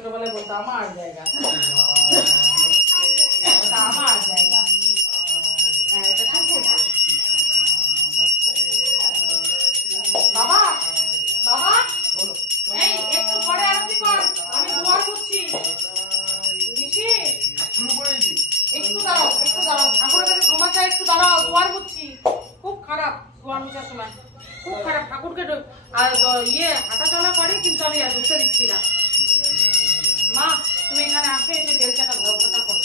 ছোটবেলায় বলতো আমার জায়গা, ওটা আমার জায়গা। হ্যাঁ এটা ঠিক বলছো। বাবা বাবা বলো, এই একটু পরে আরতি কর, আমি দুয়ার করছি। ঋষি একটু দাঁড়াও, একটু দাঁড়াও, ঠাকুরের কাছে ক্ষমা চাই, একটু দাঁড়াও, দুয়ার করছি। খুব খারাপ দুয়ার মোছার সময়, খুব খারাপ। ঠাকুরকে হাঁটা চলা করে, কিন্তু আমি আর ঢুকতে দিচ্ছি না। মা তুমি এখানে আসো, এসে বেলচাটা ঘরটা করো।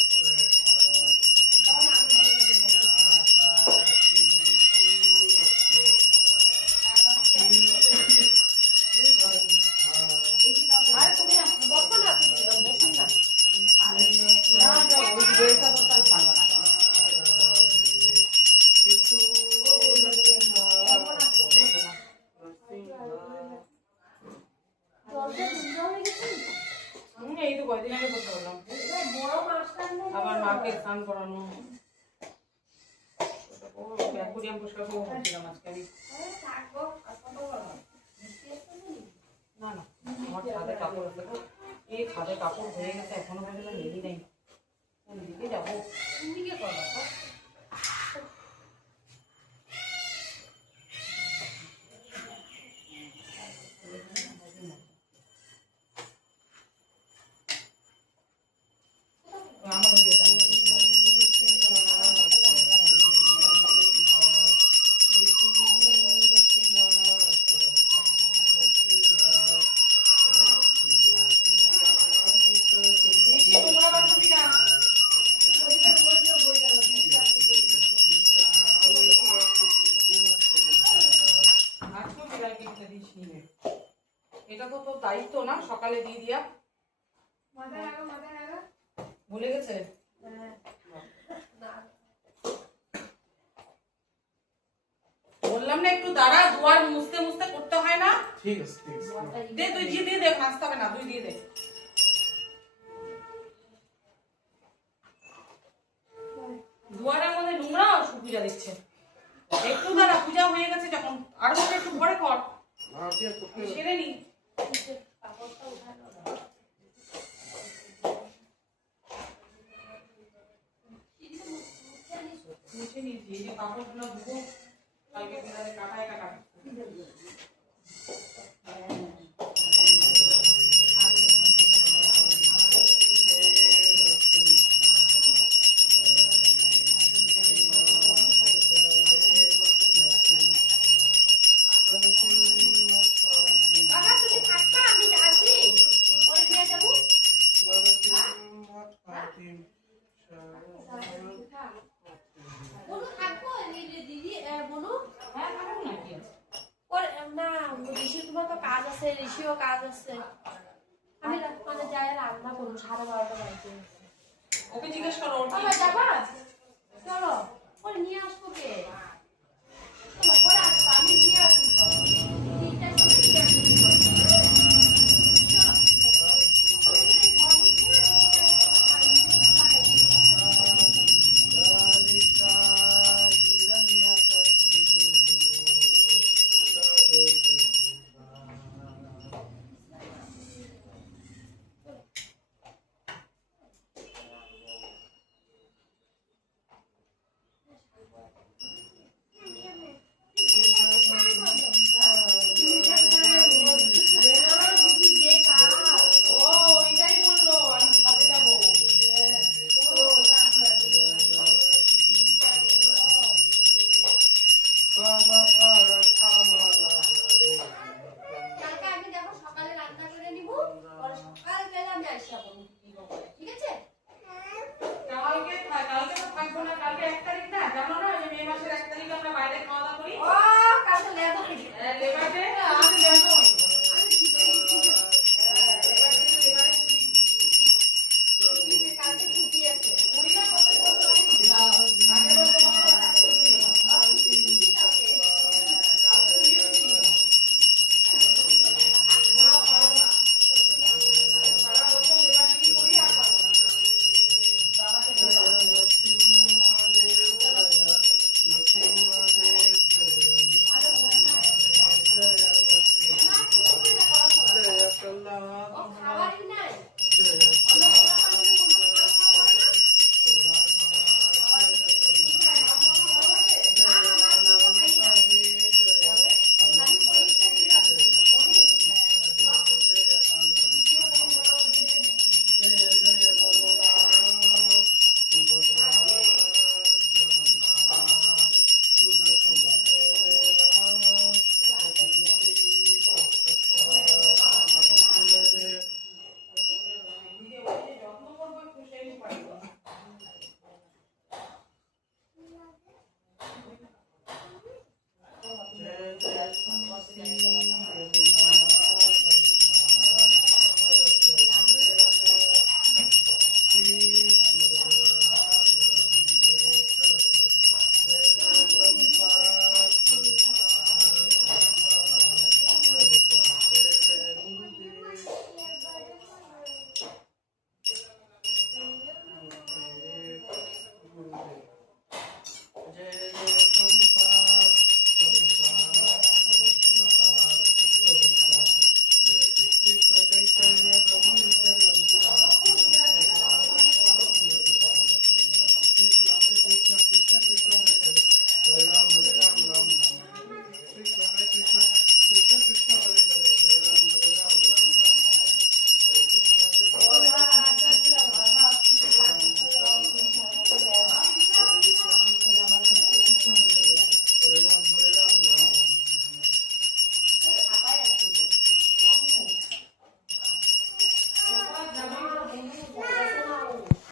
আরে তুমি বসো না, বসুন না। না ওই বেলচা তো তার ভালো না। এই তো কয়দিন আগে বসে বললাম, আবার মাকে স্নান করানো, অ্যাকুয়ারিয়াম পরিষ্কার করবো ভাবছিলাম আজকে আমি। না না আমার ছাদে কাপড় আছে, এই ছাদে কাপড় হয়ে গেছে, এখনো পর্যন্ত নেই নেই, দিকে যাবো দিকে করবো। আমাকে দিয়ে দাম এটা তো তোর দায়িত্ব না, সকালে দিয়ে দিয়া ভুলে গেছে। বললাম না একটু দাঁড়া, দুয়ার মুছতে মুছতে করতে হয় না। ঠিক আছে ঠিক আছে, দে তুই দিয়ে দে, নাচতে হবে না, তুই দিয়ে দে। দুয়ারের মধ্যে নোংরা পূজা দিচ্ছে, একটু দাঁড়া, পূজা হয়ে গেছে যখন, আর একটু পরে কর, সেরে নি। মুছে নিয়েছি, এই যে কাপড়গুলো ধুবো, কালকে কাটায় কাটা। ঋষিও কাজ আছে, আমি মানে যাই রান্না করবো 12:30 বাজে। ওকে জিজ্ঞেস করো যাবা, চলো ওরে নিয়ে আসবো কে, চলো পরে আসবো, আমি নিয়ে আসবো। কালকে আমি দেখো সকালে রান্না করে নিবো, পরে সকাল বেলা আমি আসা করবো।